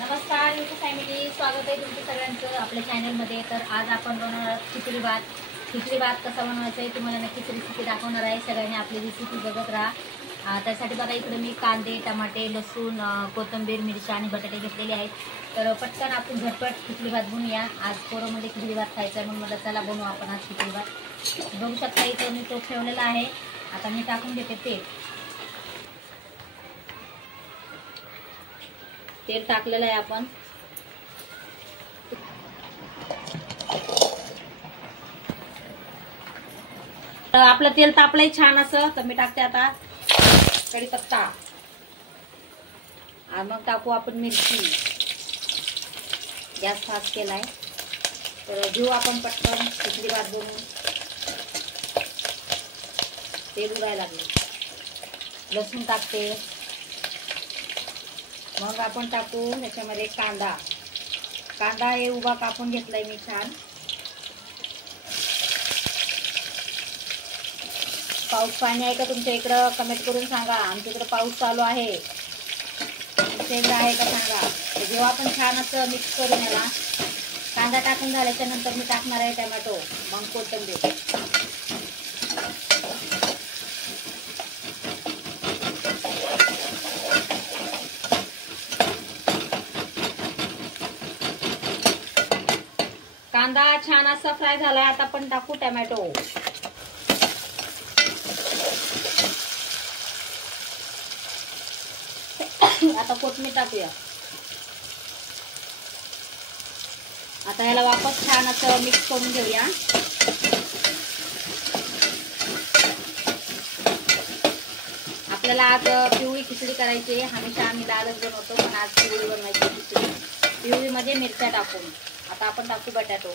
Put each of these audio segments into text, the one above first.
नमस्कार YouTube family, स्वागत आहे तुमचं सगळ्यांचं आपल्या चॅनलमध्ये। तर आज आपण बनवणार खिचडी भात। खिचडी भात कसा बनवायचा आहे तुम्हाला नक्कीच रेसिपी दाखवणार आहे। सगळ्यांनी आपली रेसिपी बघत राहा। त्यासाठी बघा इकडे मी कांदे, टमाटे, लसूण, कोथिंबीर, मिरच्या आणि बटाटे घेतलेले आहेत। तर पटकन आपण झटपट खिचडी भात बनवूया। आज पोरामध्ये खिचडी भात खायचा आहे म्हणून म्हटलं चला बनवू आपण आज खिचडी भात। बघू शकता इथे मी तो ठेवलेला आहे। आता मी टाकून देते तेल टाकलेलं आहे आपण। तर आपलं तेल तापलंय छान असं। तर मी टाकते आता कढीपत्ता आणि मग टाकू आपण मिरची। गॅस फास्ट केलाय। तर घेऊ आपण पटकन खिचडी भात बनवून। तेल उडायला लागले। लसूण टाकते, मग आपण टाकू ह्याच्यामध्ये कांदा। कांदा हे उभा कापून घेतलाय मी छान। पाऊस पाणी आहे का तुमच्या इकडं कमेंट करून सांगा। आमच्या इकडं पाऊस चालू आहे, तुमच्या इकडं आहे का सांगा। तर जेव्हा आपण छान असं मिक्स करून याला कांदा टाकून झाल्याच्या नंतर मी टाकणार आहे टोमॅटो, मग कोथिंबीर। कांदा छान असा फ्राय झालाय, आता आपण टाकू टोमॅटो। आता कोथिंबीर टाकूया। आता याला वापस छान असं मिक्स करून घेऊया। आपल्याला आज पिवळी खिचडी करायची। हमेशा आम्ही लालच बनवतो, पण आज पिवळी बनवायची खिचडी। पिवळी मध्ये मिरच्या टाकून। आता आपण टाकू बटाटो।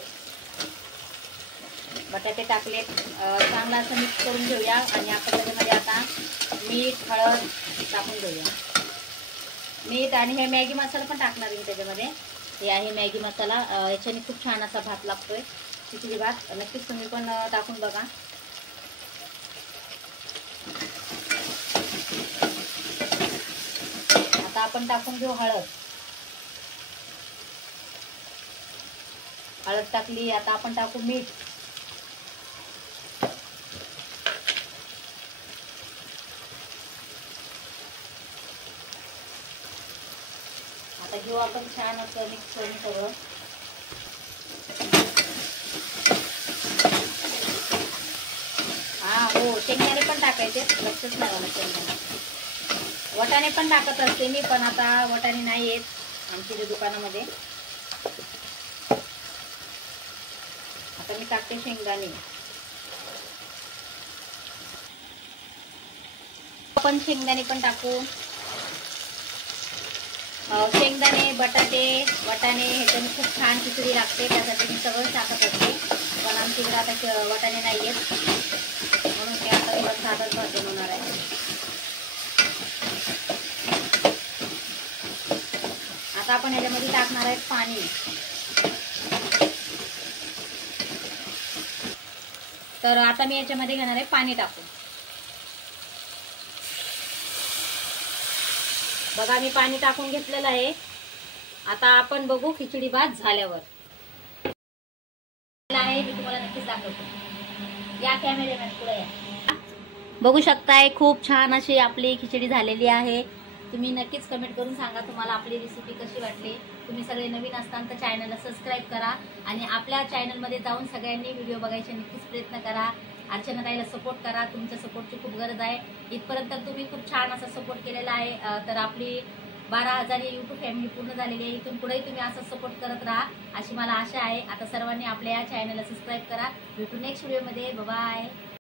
बटाटे टाकले, चांगला असं मिक्स करून घेऊया। आणि आपण त्याच्यामध्ये आता मीठ, हळद टाकून घेऊया। मीठ आणि हे मॅगी मसाला पण टाकणार आहे त्याच्यामध्ये। हे आहे मॅगी मसाला, याच्याने खूप छान असा भात लागतोय खिचडी भात। नक्कीच तुम्ही पण टाकून बघा। आता आपण टाकून घेऊ हळद। हळद टाकली, आता आपण टाकू मीठ। आता घेऊ आपण छान असं मिक्स करून सगळं। हा हो, शेंगदाणे पण टाकायचे, लक्षच नाही आलं शेंगदाणे। वाटाणे पण टाकत असते मी, पण आता वाटाणे नाही येत आमच्या दुकानामध्ये। आता मी टाकते शेंगदाणे। आपण शेंगदाणे पण टाकू। शेंगदाणे, बटाटे, वाटाणे ह्याच्याने खूप छान खिचडी लागते। त्यासाठी मी सगळं टाकत असते, पण आमच्याकडे आता वाटाणे नाही आहेत म्हणून मी आता थोडं साधं भात बनवणार आहे। आता आपण ह्याच्यामध्ये टाकणार आहे पाणी। तर आता मी याच्यामध्ये घेणार आहे पाणी टाकून। बघा मी पाणी टाकून घेतलेलं आहे। आता आपण बघू खिचडी भात झाल्यावर आहे। मी तुम्हाला नक्कीच दाखवतो। या कॅमेरामॅन पुढे या। बघू शकताय खूप छान अशी आपली खिचडी झालेली आहे। तुम्ही नक्कीच कमेंट करून सांगा तुम्हाला आपली रेसिपी कशी वाटली। तुम्ही सगळे नवीन असताना तर चॅनलला सबस्क्राईब करा आणि आपल्या चॅनलमध्ये जाऊन सगळ्यांनी व्हिडिओ बघायचे नक्कीच प्रयत्न करा। अर्चना ताईला सपोर्ट करा, तुमच्या सपोर्टची खूप गरज आहे। इथपर्यंत तुम्ही खूप छान असा सपोर्ट केलेला आहे। तर आपली 12,000 यूट्यूब फॅमिली पूर्ण झालेली आहे। इथून पुढे तुम्ही असं सपोर्ट करत राहा अशी मला आशा आहे। आता सर्वांनी आपल्या या चॅनलला सबस्क्राईब करा। भेटू नेक्स्ट व्हिडिओमध्ये। Bye bye.